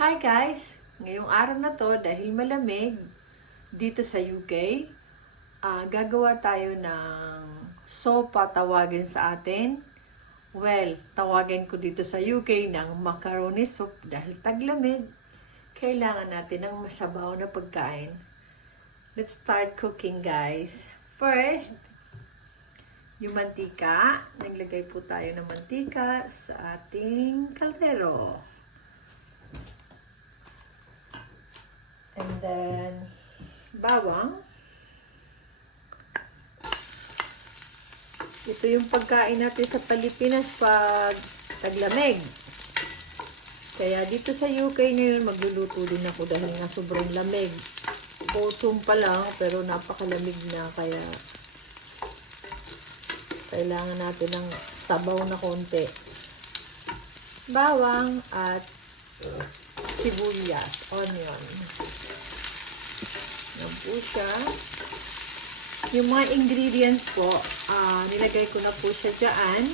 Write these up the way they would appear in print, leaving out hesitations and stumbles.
Hi guys! Ngayong araw na to, dahil malamig dito sa UK, gagawa tayo ng sopa tawagin sa atin. Well, tawagin ko dito sa UK ng macaroni soup dahil taglamig. Kailangan natin ng masabaw na pagkain. Let's start cooking guys. First, yung mantika. Naglagay po tayo ng mantika sa ating kaldero. And then, bawang. Ito yung pagkain natin sa Pilipinas pag taglamig. Kaya dito sa UK ngayon, magluluto din ako dahil nga sobrang lamig. Autumn pa lang, pero napakalamig na. Kaya, kailangan natin ng sabaw na konti. Bawang at sibuyas, onion. Yan po siya. Yung mga ingredients po, nilagay ko na po siya dyan.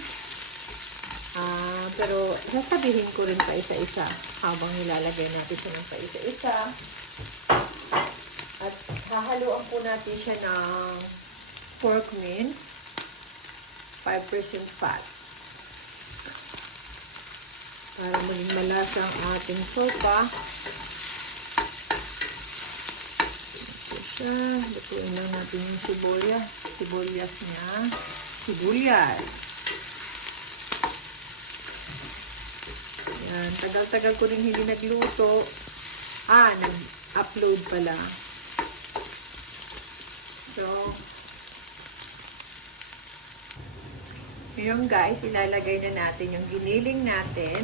Pero sasabihin ko rin pa isa-isa habang nilalagay natin siya ng pa isa-isa. At hahaluan po natin siya ng pork mince, 5% fat. Para maging malasa ang ating sopa. Lutuin lang natin yung sibuyas niya. Sibuyas. Yan. Tagal-tagal ko rin hindi nagluto. Nag-upload pala. So, ngayon guys, ilalagay na natin yung giniling natin.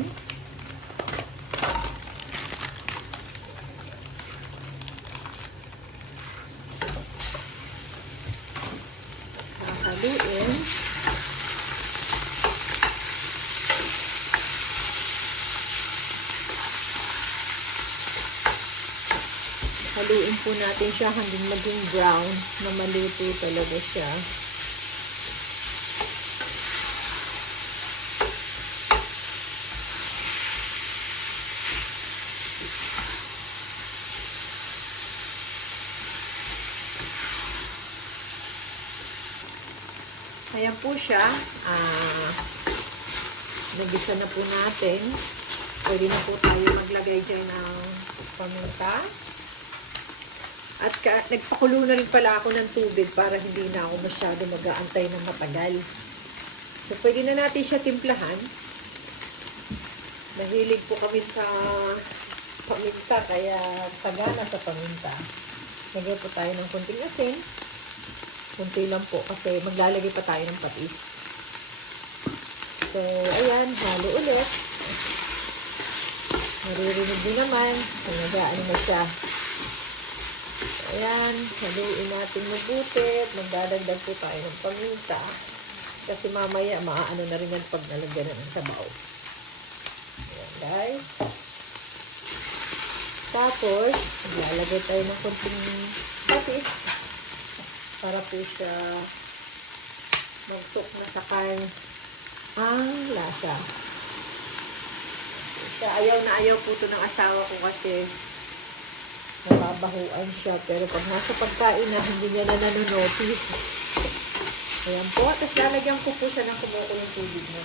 Haluin. Haluin po natin siya hanggang maging brown na maluto talaga siya. Ayan po siya. Nagisa na po natin. Pwede na po tayo maglagay dyan ng paminta. At nagpakulo na rin pala ako ng tubig para hindi na ako masyado mag-aantay ng matagal. So, pwede na natin siya timplahan. Mahilig po kami sa paminta, kaya tagana sa paminta. Lagay po tayo ng konting asin. Kunti lang po kasi maglalagay pa tayo ng patis. So, ayan, halo ulit. Naririnig din naman. Hanagaan na siya. Ayan, haluin natin mabuti. Magdadagdag po tayo ng paminta. Kasi mamaya, maaano na rin yan pag nalagyan na ng sabaw. Ayan, guys. Tapos, maglalagay tayo ng konting patis. Para po siya magsok na sa karne ang lasa. Ayaw na ayaw po ito ng asawa ko kasi nababahuan siya. Pero pag nasa pagkain na, hindi niya na nanonotice. Ayan po. Tapos lalagyan ko po siya ng kumukulong tubig na.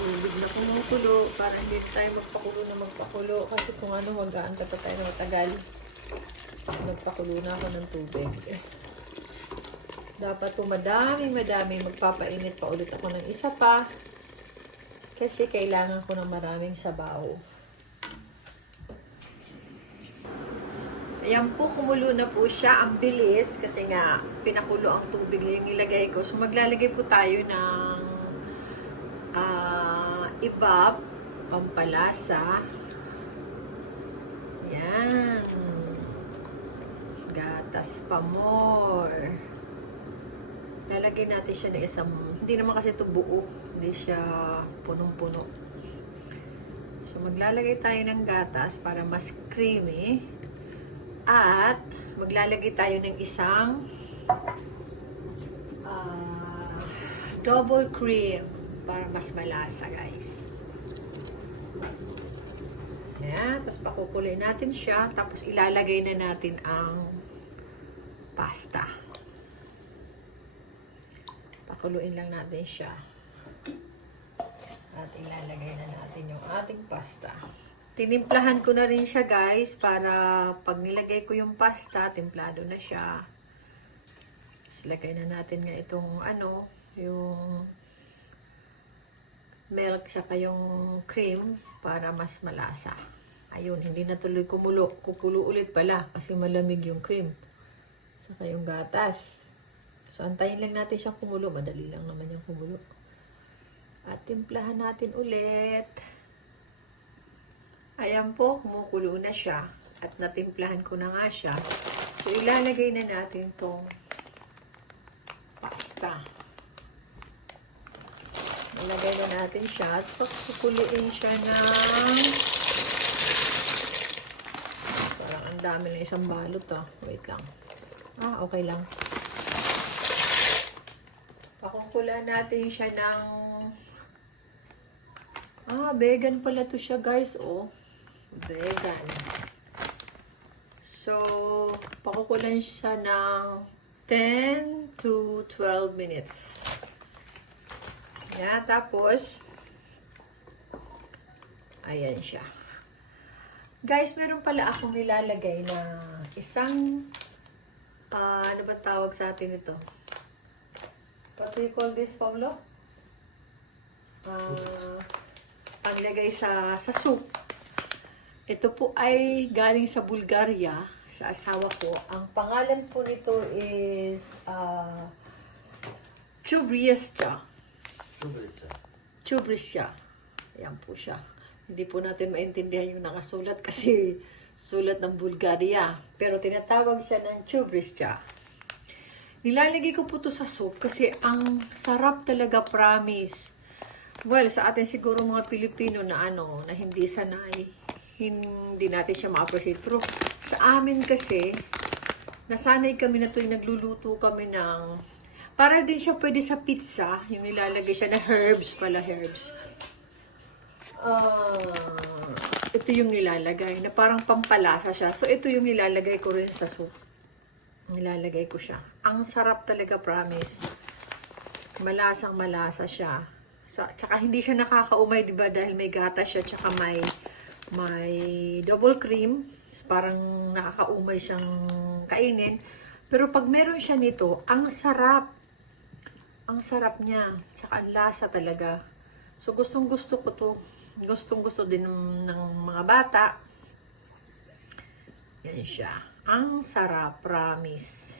Tubig na kumukulo para hindi tayo magpakulo kasi kung ano, mag-aantay pa tayo na matagal. Nagpakulo na ako ng tubig. Dapat po madami magpapainit pa ulit ako ng isa pa kasi kailangan ko ng maraming sabaw. Ayan po, kumulo na po siya. Ang bilis kasi nga pinakulo ang tubig na yung nilagay ko. So maglalagay po tayo ng ibab, pampalasa. Yan. Gatas pa more. Lalagay natin siya ng isang, hindi naman kasi ito buo. Hindi siya punong-puno. So, maglalagay tayo ng gatas para mas creamy. At, maglalagay tayo ng isang double cream para mas malasa, guys. Ayan, tapos pakukuloyin natin siya, tapos ilalagay na natin ang pasta. Pakuluin lang natin siya. At ilalagay na natin yung ating pasta. Tinimplahan ko na rin siya, guys, para pag nilagay ko yung pasta, templado na siya. Tapos lagay na natin nga itong yung milk saka yung cream para mas malasa. Ayun, hindi na tuloy kumulo. Kukulo ulit pala kasi malamig yung cream. Saka yung gatas. So, antayin lang natin siyang kumulo. Madali lang naman yung kumulo. At timplahan natin ulit. Ayan po, kumukulo na siya. At natimplahan ko na nga siya. So, ilalagay na natin tong pasta. Ilagay na natin siya. At pagkukuliin siya ng parang ang dami na isang balot Wait lang. Okay lang. Pakukulaan natin siya ng vegan pala to siya, guys. Vegan. So, pakukulan siya ng 10 to 12 minutes. Tapos, ayan siya. Guys, meron pala akong nilalagay na isang, ano ba tawag sa atin ito? What do you call this, Pablo? Panglagay sa soup. Ito po ay galing sa Bulgaria, sa asawa ko. Ang pangalan po nito is Chubryska. Chubryska. Ayan po siya. Hindi po natin maintindihan yung nakasulat kasi sulat ng Bulgaria. Pero tinatawag siya ng Chubryska. Nilalagay ko po to sa soup kasi ang sarap talaga, promise. Well, sa atin siguro mga Pilipino na na hindi sanay, hindi natin siya ma-appreciate. Pero sa amin kasi, nasanay kami na tuwing nagluluto kami ng, para din siya pwede sa pizza, yung nilalagay siya na herbs. Ito yung nilalagay, na parang pampalasa siya. So, ito yung nilalagay ko rin sa soup. Nilalagay ko siya. Ang sarap talaga, promise. Malasang malasa siya. Tsaka hindi siya nakakaumay, diba? Dahil may gatas siya, tsaka may double cream. Parang nakakaumay siyang kainin. Pero pag meron siya nito, ang sarap. Ang sarap niya. Tsaka ang lasa talaga. So, gustong-gusto ko to. Gustong-gusto din ng mga bata. Yan siya. Ang sarap, promise.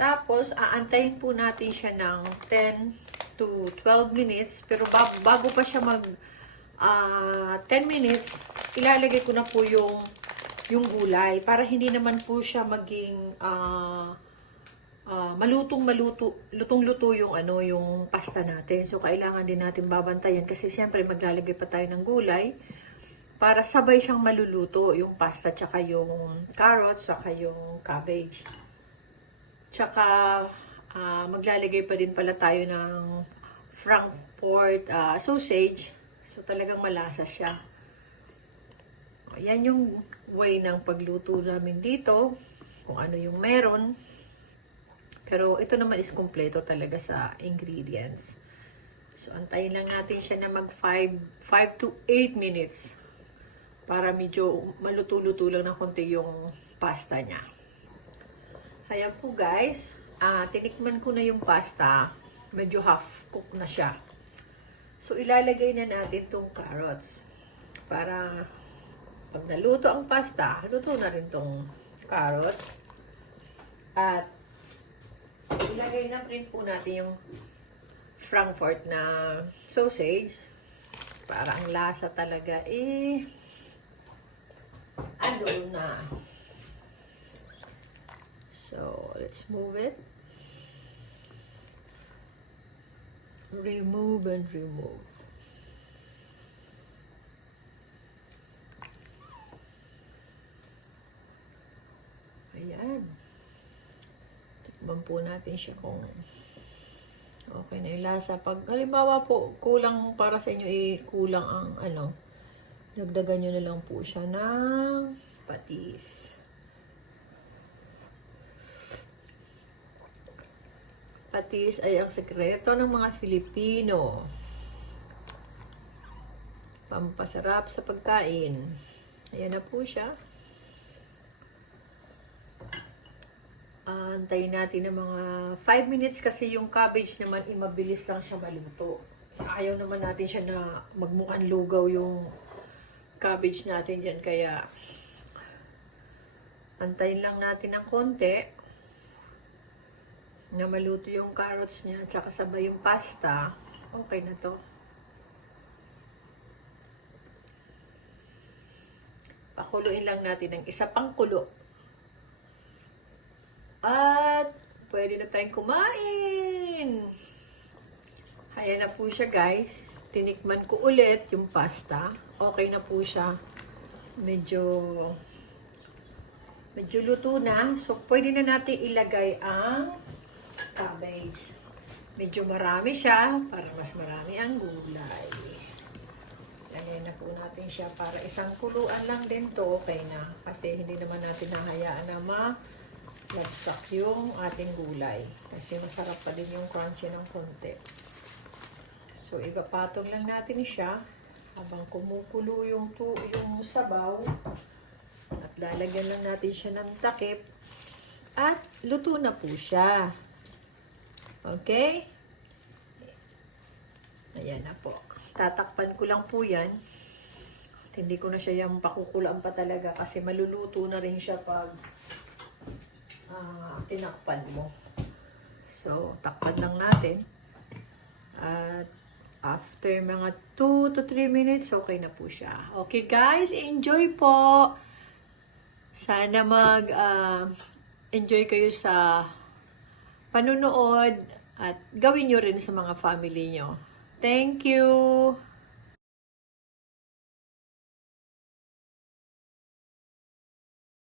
Tapos, aantayin po natin siya ng 10 to 12 minutes. Pero bago pa siya 10 minutes, ilalagay ko na po yung gulay. Para hindi naman po siya maging lutong-luto yung pasta natin. So, kailangan din natin babantayan kasi siyempre maglalagay pa tayo ng gulay para sabay siyang maluluto yung pasta, tsaka yung carrots, tsaka yung cabbage. Tsaka maglalagay pa din pala tayo ng Frankfurt sausage. So, talagang malasa siya. Yan yung way ng pagluto namin dito, kung ano yung meron. Pero ito naman is kompleto talaga sa ingredients. So, antayin lang natin siya na mag 5 to 8 minutes para medyo maluto-luto lang ng konti yung pasta niya. Ayan po, guys. Tinikman ko na yung pasta. Medyo half cook na siya. So, ilalagay na natin tong carrots. Para pag naluto ang pasta, luto na rin tong carrots. At ilagay na rin po natin yung Frankfurt na sausage. Para ang lasa talaga andun na. So, let's move it. Remove and remove. Ayan. Tikman po natin siya kung Okay na yung lasa. Pag halimbawa po, kulang para sa inyo, kulang ang dagdagan nyo na lang po siya ng patis. Patis ay ang sekreto ng mga Filipino. Pampasarap sa pagkain. Ayan na po siya. Antayin natin ng mga 5 minutes kasi yung cabbage naman, mabilis lang siya maluto. Ayaw naman natin siya na magmukhang lugaw yung cabbage natin dyan. Kaya, antayin lang natin ng konti na maluto yung carrots niya. Tsaka sabay yung pasta. Okay na to. Pakuluin lang natin ng isa pang kulo. At pwede na tayong kumain. Ayan na po siya, guys. Tinikman ko ulit yung pasta. Okay na po siya. Medyo luto na. So, pwede na natin ilagay ang cabbage. Medyo marami siya para mas marami ang gulay. Ayan na po natin siya para isang kuluan lang din to. Okay na. Kasi hindi naman natin nahayaan na labsak yung ating gulay. Kasi masarap pa din yung crunchy ng konti. So, ipapatong lang natin siya habang kumukulo yung sabaw. At lalagyan lang natin siya ng takip. At luto na po siya. Okay? Ayan na po. Tatakpan ko lang po yan. At hindi ko na siya yung pakukulaan pa talaga kasi maluluto na rin siya pag tinakpan mo. So, takpan lang natin. At after mga 2 to 3 minutes, okay na po siya. Okay guys, enjoy po. Sana enjoy kayo sa panunood at gawin nyo rin sa mga family nyo. Thank you!